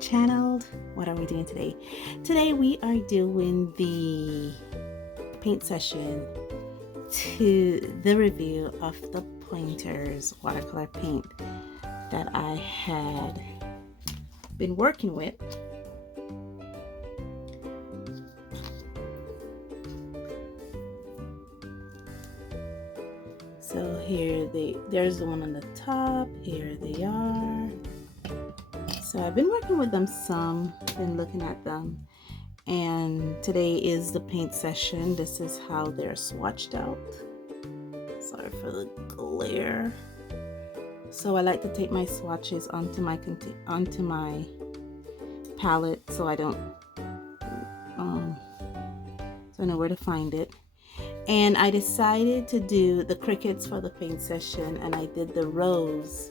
channel. What are we doing today? Today we are doing the paint session to the review of the Pointer's watercolor paint that I had been working with. So here there's the one on the top, here they are. So I've been working with them some, been looking at them, and today is the paint session. This is how they're swatched out. Sorry for the glare. So I like to take my swatches onto my palette so I don't so I know where to find it. And I decided to do the crickets for the paint session, and I did the rose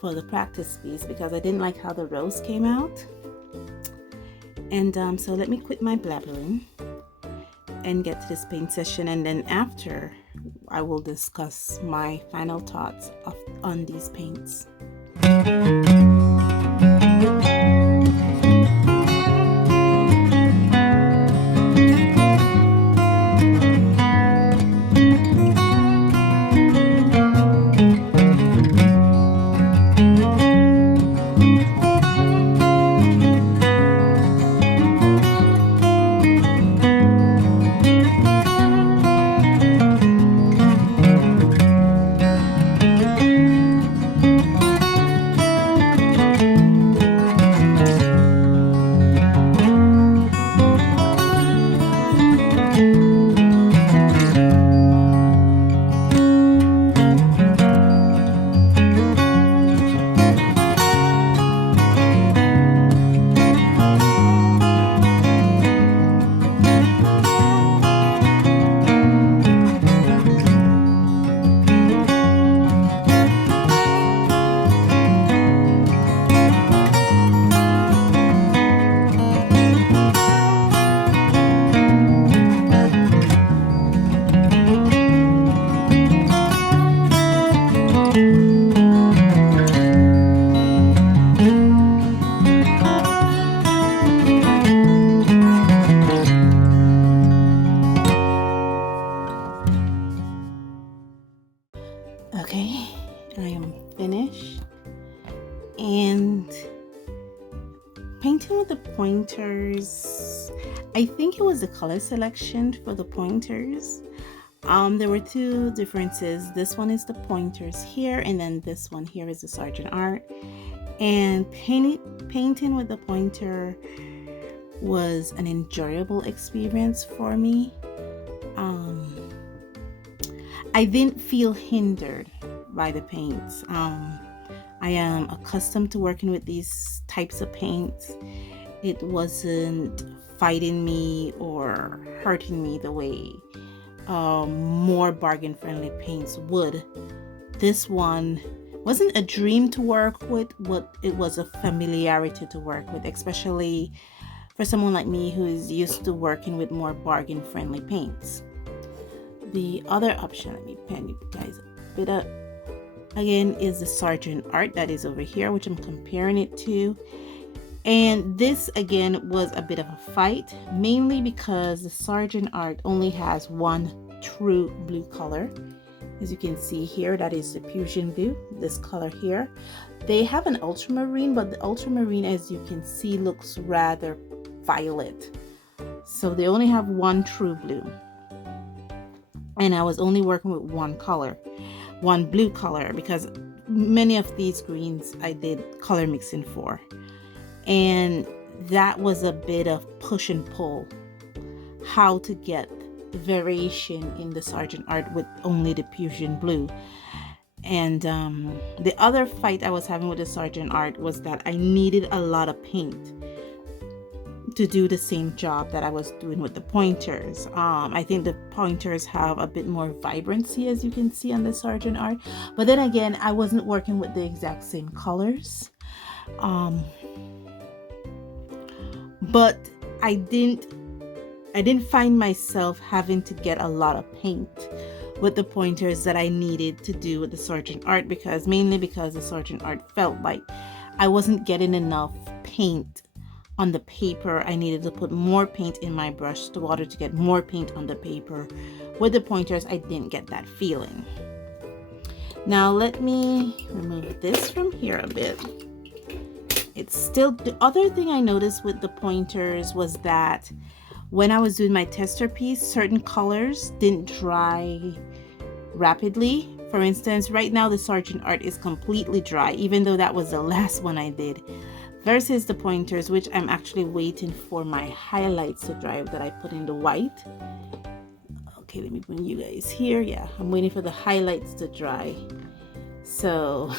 for the practice piece because I didn't like how the rose came out. And so let me quit my blabbering and get to this paint session, and then after I will discuss my final thoughts on these paints. Okay, I am finished, and painting with the pointers, I think it was the color selection for the pointers. There were two differences. This one is the pointers here, and then this one here is the Sargent Art. And painting with the pointer was an enjoyable experience for me. I didn't feel hindered by the paints. I am accustomed to working with these types of paints. It wasn't fighting me or hurting me the way more bargain-friendly paints would. This one wasn't a dream to work with, but it was a familiarity to work with, especially for someone like me who is used to working with more bargain-friendly paints. The other option, let me pan you guys a bit up again, is the Sargent Art that is over here, which I'm comparing it to. And this again was a bit of a fight, mainly because the Sargent Art only has one true blue color. As you can see here, that is the fusion blue, this color here. They have an ultramarine, but the ultramarine, as you can see, looks rather violet. So they only have one true blue. And I was only working with one blue color, because many of these greens I did color mixing for. And that was a bit of push and pull, how to get the variation in the Sargent Art with only the fusion blue. And the other fight I was having with the Sargent Art was that I needed a lot of paint to do the same job that I was doing with the pointers. I think the pointers have a bit more vibrancy, as you can see on the Sargent Art, but then again, I wasn't working with the exact same colors. But I didn't find myself having to get a lot of paint with the pointers that I needed to do with the Sargent Art, mainly because the Sargent Art felt like I wasn't getting enough paint on the paper. I needed to put more paint in my brush to water to get more paint on the paper. With the pointers, I didn't get that feeling. Now let me remove this from here a bit. It's still, the other thing I noticed with the pointers was that when I was doing my tester piece, certain colors didn't dry rapidly. For instance, right now the Sargent Art is completely dry, even though that was the last one I did, versus the pointers, which I'm actually waiting for my highlights to dry that I put in the white. Okay, let me bring you guys here. Yeah, I'm waiting for the highlights to dry. So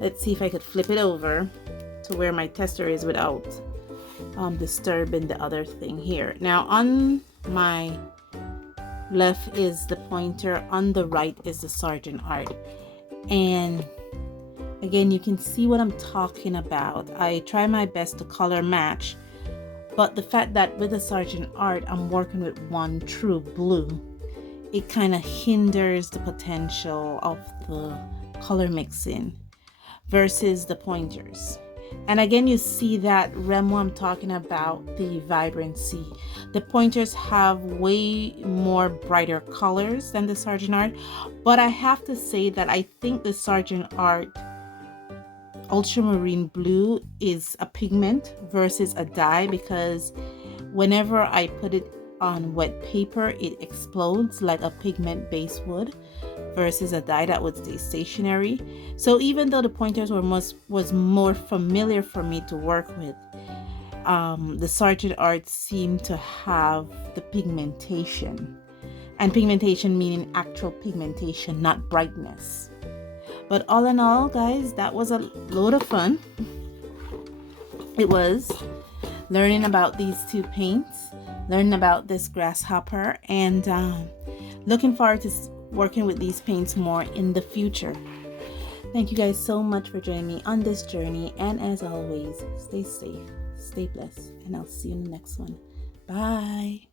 let's see if I could flip it over to where my tester is without disturbing the other thing here. Now on my left is the pointer, on the right is the Sargent Art, and again you can see what I'm talking about. I try my best to color match, but the fact that with the Sargent Art I'm working with one true blue, it kind of hinders the potential of the color mixing versus the pointers. And again, you see that Remo I'm talking about, the vibrancy. The pointers have way more brighter colors than the Sargent Art, but I have to say that I think the Sargent Art ultramarine blue is a pigment versus a dye, because whenever I put it on wet paper, it explodes like a pigment base would, versus a dye that would stay stationary. So even though the pointers was more familiar for me to work with, the Sargent Art seemed to have the pigmentation, and pigmentation meaning actual pigmentation, not brightness. But all in all, guys, that was a load of fun. It was learning about these two paints, learning about this grasshopper, and looking forward to working with these paints more in the future. Thank you guys so much for joining me on this journey, and as always, stay safe, stay blessed, and I'll see you in the next one. Bye.